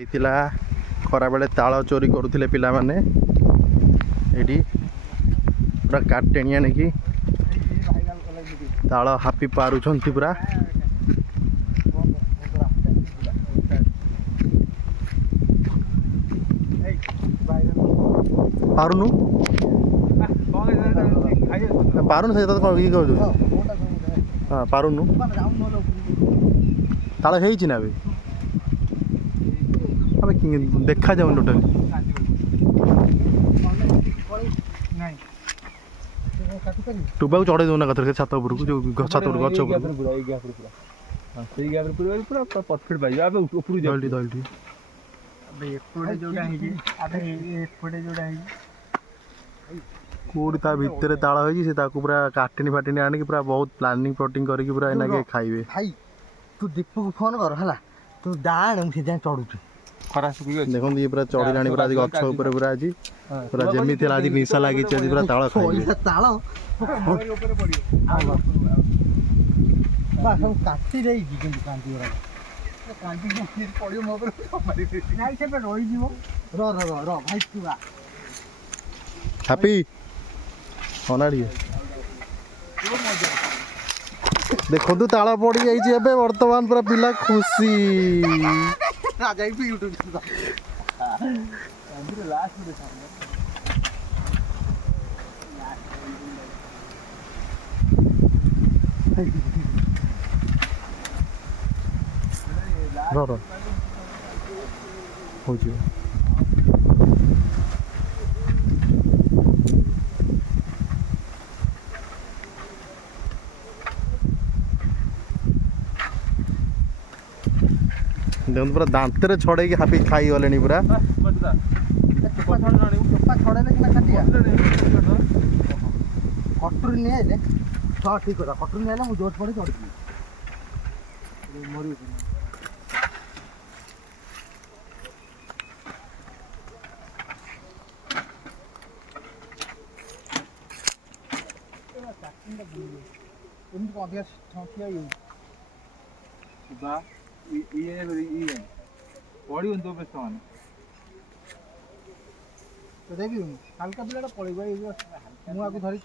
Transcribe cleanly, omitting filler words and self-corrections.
ହେଇଥିଲା ଖରାବେଳେ ତାଳ ଚୋରି କରୁଥିଲେ ପିଲାମାନେ ଏଠି ପୁରା କାଟେଣି ଆଣିକି ତାଳ ହାପି ପାରୁଛନ୍ତି ପୁରା। ପାରୁନୁ ପାରୁନୁ ସେ କଣ ଇଏ କରୁଛୁ ହଁ ପାରୁନୁ ତାଳ ହେଇଛି ନା ଏବେ देखा जाऊन टोटल टुबा को चढ़े दौना कथर छात उपरକୁ जो छात उपर गछ उपर पूरा ए गैप पूरा हां सही गैप पूरा पूरा परफेक्ट भाई अब उपरु जल्दी जल्दी अबे एकोडे जोडा है अबे एकोडे जोडा है कोडी ता भीतर ताळा होई से ताकू पूरा काटनी फाटनी आनी पूरा बहुत प्लानिंग प्लॉटिंग करके पूरा एना के खाइबे भाई तू दीपू को फोन कर हला तू दाण हम से जा चढुछु खरा सुकी देखो ये पूरा चढ़िलाणी पूरा आज गछ ऊपर पूरा आज पूरा जेमी थिला आज निशा लागी छ पूरा ताळ खाइबे ताळ ऊपर पडियो बा हम काटी देई जी କିନ୍ତୁ कांटी वाला कांटी को फिर पडियो मो पर मारी नाइ से पे रोई जीवो र भाई तू आ हैप्पी होनाडी देखो तू ताला पड़ी जाई छी एबे वर्तमान पूरा पिला खुशी राजा भी यूट्यूब चलता अंदर लास्ट में सामने रो हो जी देखो पूरा दांत छड़े हापी खाई गले पूरा कटुरी नहीं आए हाँ ठीक है कटुरी नहीं आए मुझे जोर पड़े चढ़ी मरी पड़ी तो बेस तो देखी हल्का पिला पड़े मुझे धरी